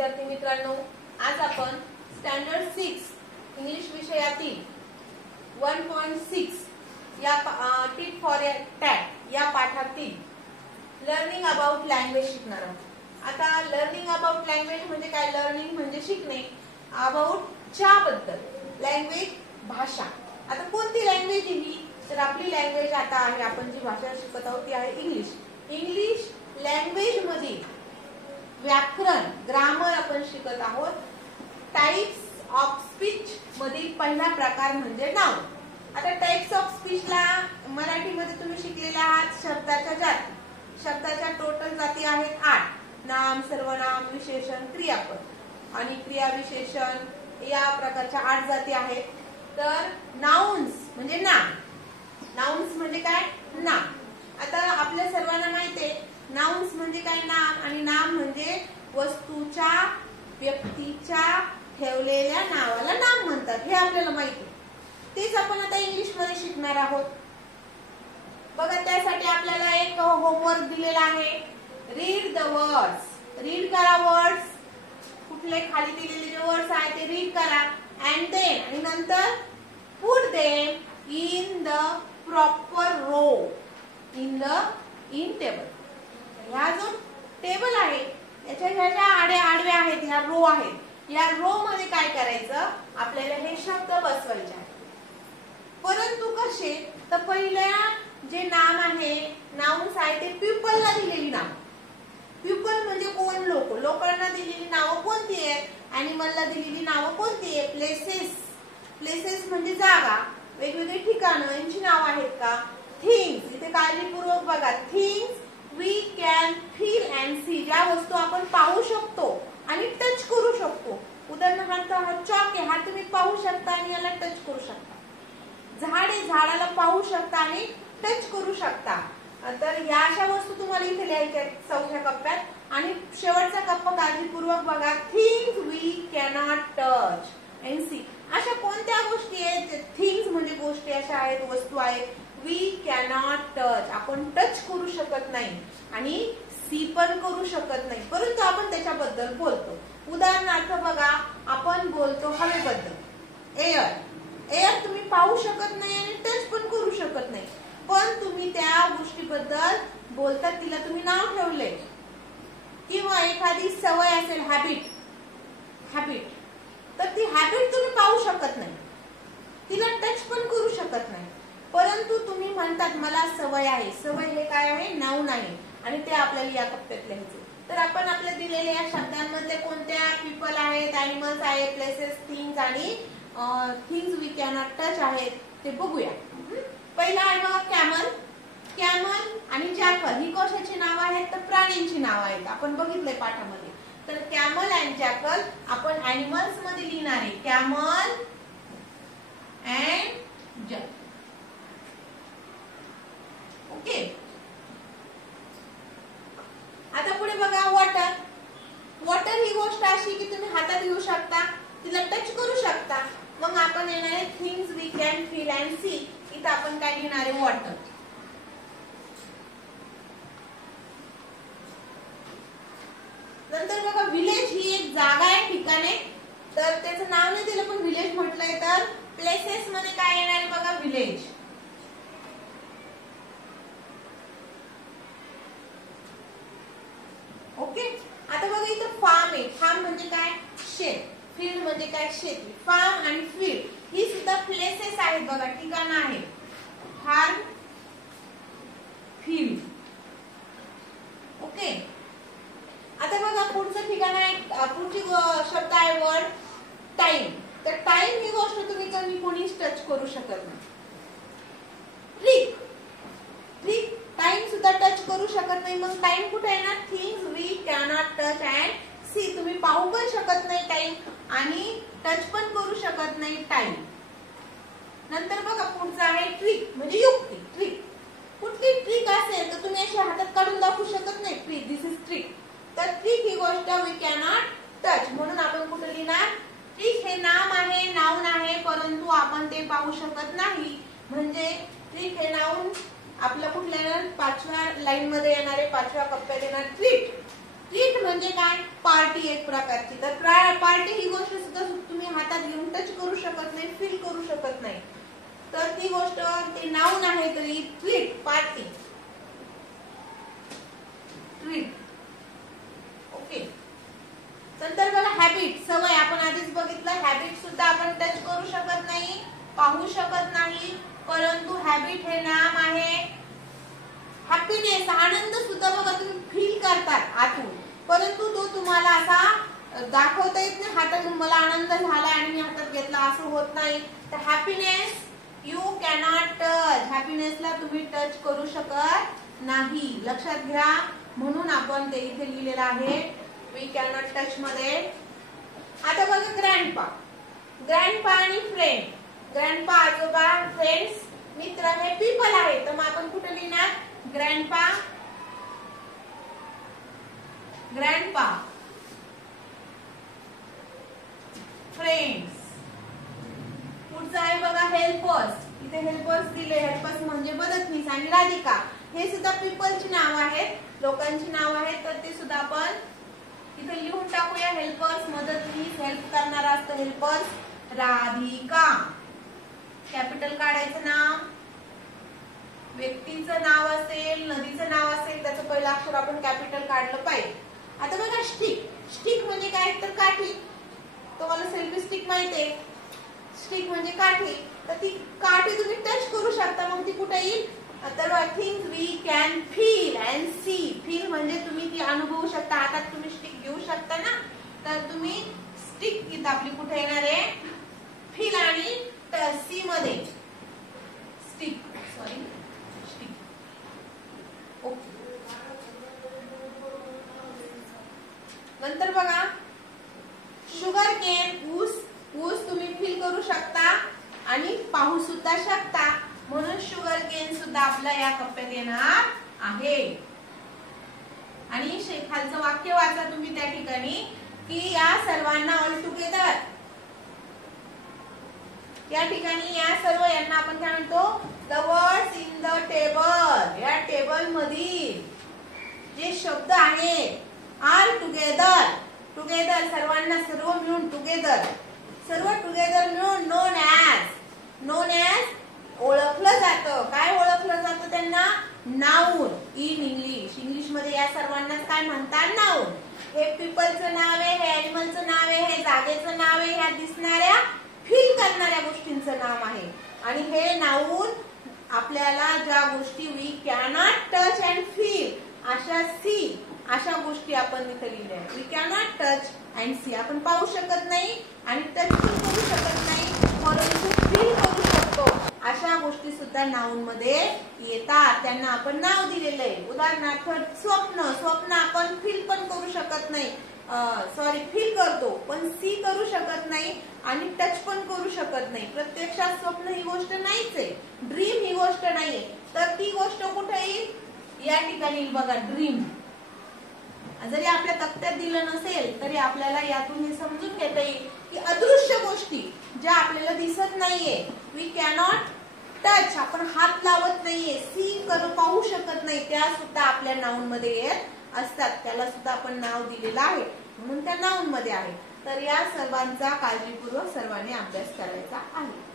विद्यार्थी मित्रांनो, आज आपण स्टँडर्ड 6 इंग्लिश विषयातील 1.6 या टिप फॉर टॅट या पाठातील लर्निंग अबाउट लँग्वेज शिकणार आहोत। आता लर्निंग अबाउट लँग्वेज म्हणजे काय? लर्निंग म्हणजे शिकणे, अबाउट च्या बद्दल, लँग्वेज भाषा। आता कोणती लँग्वेज ही? तर आपली लँग्वेज आता आहे, आपण जी भाषा शिकत आहोत ती आहे इंग्लिश। इंग्लिश लँग्वेज मध्ये व्याकरण, ग्रामर आपण शिकत आहोत। टाइप्स ऑफ स्पीच मधील पहिला प्रकार म्हणजे नाउन। आता टाइप्स ऑफ स्पीच ला मराठीमध्ये तुम्ही शिकलेले आहात शब्दाच्या जाती। शब्दाच्या टोटल जाती आहेत 8, नाम, सर्वनाम, विशेषण, क्रियापद आणि क्रियाविशेषण या प्रकारच्या 8 जाती आहेत। तर नाउन्स म्हणजे नाम, नाउन्स म्हणजे काय? नाम। आता आपल्या सर्वांना माहिती आहे नाउन्स म्हणजे काय? नाम, आणि नाम म्हणजे वस्तूच्या, व्यक्तीच्या ठेवलेल्या नावाला नाम म्हणतात, हे आपल्याला माहिती आहे। तेच आपण आता इंग्लिश मध्ये शिकणार आहोत। बघा, त्यासाठी आपल्याला एक होमवर्क दिलेला आहे, रीड द वर्ड्स। रीड करा वर्ड्स, कुठले खाली दिलेले जे वर्ड्स आहेत ते रीड करा, अँड देन आणि नंतर put them in the proper row in table. ह्या जो टेबल आहे याच्या ह्या आडव्या आहेत, ह्या रो आहेत, या रो मध्ये काय करायचं? आपल्याला हे शब्द बसवायचे आहेत। परंतु कसे? तर पहिल्या जे नाम आहे, नाउन्स आहे ते पीपलला दिलेली नाव। पीपल म्हणजे कोण? लोक। लोकांना दिलेली नावं कोणती आहेत? ॲनिमलला दिलेली नावं कोणती आहेत? प्लेसेस। प्लेसेस म्हणजे जागा, वेगवेगळी ठिकाणं, यांची नाव आहेत का? थिंग्स, इथे काळजीपूर्वक बघा, things we can feel and see, ज्या वस्तू आपण पाहू शकतो आणि टच करू शकतो। उदाहरणार्थ हा चॉक आहे, हा तुम्ही पाहू शकता आणि याला टच करू शकता। झाड आहे, झाडाला पाहू शकता आणि टच करू शकता। तर या अशा वस्तू तुम्हाला इथे लिहायच्या आहेत चौथ्या कप्प्यात। आणि शेवटचा कप्पा काळजीपूर्वक बघा, things we cannot touch and see. अशा कोणत्या गोष्टी आहेत? थिंग्स म्हणजे गोष्टी अशा आहेत, वस्तू आहेत, वी कॅनॉट टच, आपण टच करू शकत नाही आणि सी पण करू शकत नाही, परंतु आपण त्याच्याबद्दल बोलतो। उदाहरणार्थ बघा, आपण बोलतो हवेबद्दल, एअर। एअर तुम्ही पाहू शकत नाही आणि टच पण करू शकत नाही, पण तुम्ही त्या गोष्टीबद्दल बोलता, तिला तुम्ही नाव ठेवले। किंवा एखादी सवय असेल, हॅबिट, तर ती हॅबिट तुम्ही पाहू शकत नाही, तिला टच पण करू शकत नाही, परंतु तुम्ही म्हणतात मला सवय आहे। सवय हे काय आहे? नाउन आहे, आणि ते आपल्याला या कप्प्यात लिहायचे। तर आपण आपल्या दिलेल्या या शब्दांमध्ये कोणत्या पीपल आहेत, ॲनिमल्स आहेत, प्लेसेस, थिंग्स आणि थिंग्स वी कॅनॉट टच आहेत ते बघूया। पहिला आहे बघा कॅमल। कॅमल आणि जॅकल ही कशाची नाव आहेत? तर प्राण्यांची नाव आहेत, आपण बघितलंय पाठामध्ये। तर कॅमल अँड जॅकल आपण ॲनिमल्स मध्ये लिहिणार आहे, कॅमल अँड जॅकल। ओके, आता पुढे बघा वॉटर। वॉटर ही गोष्ट अशी की तुम्ही हातात घेऊ शकता, तिला टच करू शकता। मग आपण येणार आहे things we can feel and see, इथं आपण काय घेणार आहे? वॉटर। नंतर बघा विलेज ही एक जागा आहे, ठिकाण आहे, तर त्याचं नाव नाही दिलं पण विलेज म्हटलंय, तर प्लेसेस मध्ये काय येणार आहे? बघा विलेज। ओके, आता बघा इथं फार्म आहे। फार्म म्हणजे काय? शेत। फील्ड म्हणजे काय? शेती। फार्म आणि फील्ड ही सुद्धा प्लेसेस आहेत, बघा ठिकाणं आहेत, फार्म, फील्ड। ओके, आता बघा पुढचं ठिकाण आहे, पुढची शब्द आहे वर्ड टाइम। तर टाइम ही गोष्ट तुम्ही कोणीच टच करू शकत नाही। ट्रिक, टाइम सुद्धा टच करू शकत नाही, मग टाइम कुठे येणार? Things we cannot touch and see, तुम्ही पाहू पण शकत नाही टाइम आणि टच पण करू शकत नाही टाइम। नंतर बघा पुढचं आहे ट्रिक म्हणजे युक्ती। ट्रिक, कुठली ट्रिक असेल तर तुम्ही अशी हातात काढून दाखवू शकत नाही, ट्रिक, दिस इज ट्रिक। तर ट्रिक ही गोष्ट वी कॅनॉट टच, म्हणून आपण कुठे लिहिणार? ट्रिक हे नाम आहे, नाउन आहे, परंतु आपण ते पाहू शकत नाही, म्हणजे ट्रिक हे नाउन आपल्या कुठल्या 5व्या लाईन मध्ये येणारे, 5व्या कप्प्यात येणार ट्रिक। ट्रीट म्हणजे काय? पार्टी एक प्रकारची. तर पार्टी ही गोष्ट सुद्धा तुम्ही हातात घेऊन टच करू शकत नाही, फील करू शकत नाही. तर ती गोष्ट ते नाउन आहे तरी ट्रीट, पार्टी, ट्रीट. ओके. नंतर बघा हॅबिट, सवय. आपण आधीच बघितलं हॅबिट सुद्धा आपण टच करू शकत नाही, पाहू शकत नाही, परंतु हॅबिट हे नाम आहे. हॅपीनेस, आनंद सुद्धा बघा तुम्ही फील करतात आतून, परंतु तो तुम्हाला असा दाखवता येत नाही हातातून मला आनंद झाला आणि मी हातात घेतला, असं होत नाही. तर हॅपीनेस यू कॅनॉट टच, हॅपीनेसला तुम्ही टच करू शकत नाही, लक्षात घ्या. म्हणून आपण ते इथे लिहिलेलं आहे वी कॅनॉट टच मध्ये. आता बघा ग्रँडपा, ग्रँडपा आणि फ्रेंड. ग्रँडपा आजोबा, फ्रेंड्स मित्र, हे पीपल आहे. तर मग आपण कुठे लिहिणार? Grandpa, grandpa, friends. पुढचं आहे बघा हेल्पर्स. इथे हेल्पर्स दिले, हेल्पर्स म्हणजे मदतनीस. आणि राधिका हे सुद्धा पीपलची नाव आहेत, लोकांची नाव आहेत. तर ते सुद्धा आपण इथे लिहून टाकूया. हेल्पर्स, मदतनीस, हेल्प करणारा असतं हेल्पर्स. राधिका, कॅपिटल काढायचं नाव, व्यक्तीचं नाव असेल, नदीचं नाव असेल, त्याचं पहिलं अक्षर आपण कॅपिटल काढलं पाहिजे. आता बघा स्टिक. स्टिक म्हणजे काय? तर काठी. तुम्हाला सेल्फी स्टिक माहितीये, स्टिक म्हणजे काठी. तर ती काठी तुम्ही टच करू शकता, मग ती कुठे येईल? तर things we can feel and see. Feel म्हणजे तुम्ही ती अनुभवू शकता, हातात तुम्ही स्टिक घेऊ शकता ना, तर तुम्ही स्टिक इथं आपली कुठे येणार आहे? फील आणि सी मध्ये स्टिक, सॉरी स्टिक. ओके. नंतर बघा शुगर केन, ऊस. ऊस तुम्ही फील करू शकता आणि पाहू सुद्धा शकता, म्हणून शुगर केन सुद्धा आपल्या या कप्प्यात येणार आहे. आणि खालचं वाक्य वाचा तुम्ही त्या ठिकाणी की या सर्वांना ऑल टुगेदर, या ठिकाणी या सर्व यांना आपण काय म्हणतो? The words in the table. या टेबल मधील जे शब्द आहेत आर टुगेदर, टुगेदर सर्वांना, सर्व मिळून टुगेदर, सर्व टुगेदर मिळून नोन ॲज, नोन ॲज ओळखलं जातं. काय ओळखलं जातं त्यांना? Noun in English. इंग्लिश मध्ये या सर्वांनाच काय म्हणतात? नाउन. हे पीपलचं नाव आहे, हे ॲनिमलचं नाव आहे, हे जागेचं नाव आहे, ह्या दिसणाऱ्या फील करणाऱ्या गोष्टींचं नाव आहे. आणि हे नाउन आपल्याला ज्या गोष्टी we cannot touch and feel, अशा सी, अशा गोष्टी आपण इथे लिहिल्या. We cannot touch and see, आपण पाहू शकत नाही आणि टच पण करू शकत नाही, परंतु फील करू शकतो. अशा गोष्टी सुद्धा नाउन मध्ये येतात, त्यांना आपण नाव दिलेलं आहे. उदाहरणार्थ स्वप्न. स्वप्न आपण फील पण करू शकत नाही, सॉरी फील करतो पण सी करू शकत नाही आणि टच पण करू शकत नाही. प्रत्यक्षात स्वप्न ही गोष्ट नाहीच आहे, ड्रीम ही गोष्ट नाहीये. तर ती गोष्ट कुठे येईल? या ठिकाणी बघा, ड्रीम. जरी आपल्या तक्त्यात दिलं नसेल तरी आपल्याला यातून हे समजून घेता येईल की अदृश्य गोष्टी ज्या आपल्याला दिसत नाहीये, वी कॅनॉट टच, आपण हात लावत नाहीये, सी करून पाहू शकत नाही, त्या सुद्धा आपल्या नाउन मध्ये येत असतात. त्याला सुद्धा आपण नाव दिलेलं आहे, म्हणून त्या नाउन मध्ये आहे. तर या सर्वांचा काळजीपूर्वक सर्वांनी अभ्यास करायचा आहे.